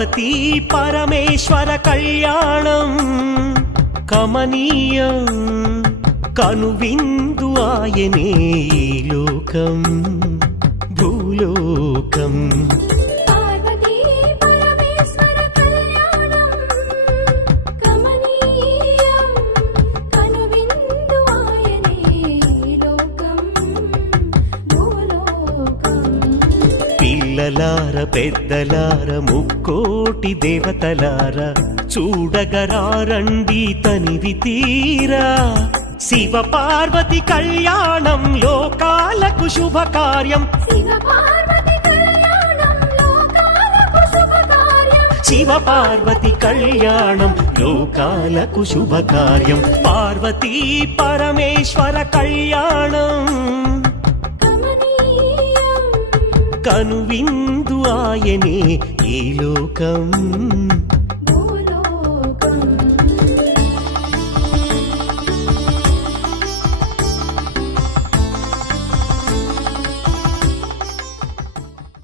పార్వతీ పరమేశ్వర కళ్యాణం కమనీయం కనువిందు ఆయనే ఈ లోకం భూలోకం. పార్వతీ పరమేశ్వర కళ్యాణం కమనీయం కనువిందు ఆయనే ఈ లోకం భూలోకం. పిల్లలార పెద్దలార ముక్కోటి దేవతలార చూడగరారండి తనివి తీరా. శివ పార్వతి కళ్యాణం లోకాలకు శుభకార్యం. శివ పార్వతి కళ్యాణం లోకాలకు శుభకార్యం. శివ పార్వతి కళ్యాణం లోకాలకు శుభకార్యం. పార్వతీ పరమేశ్వర కళ్యాణం కమనీయం కనువిందు ఆయనే ఈ లోకం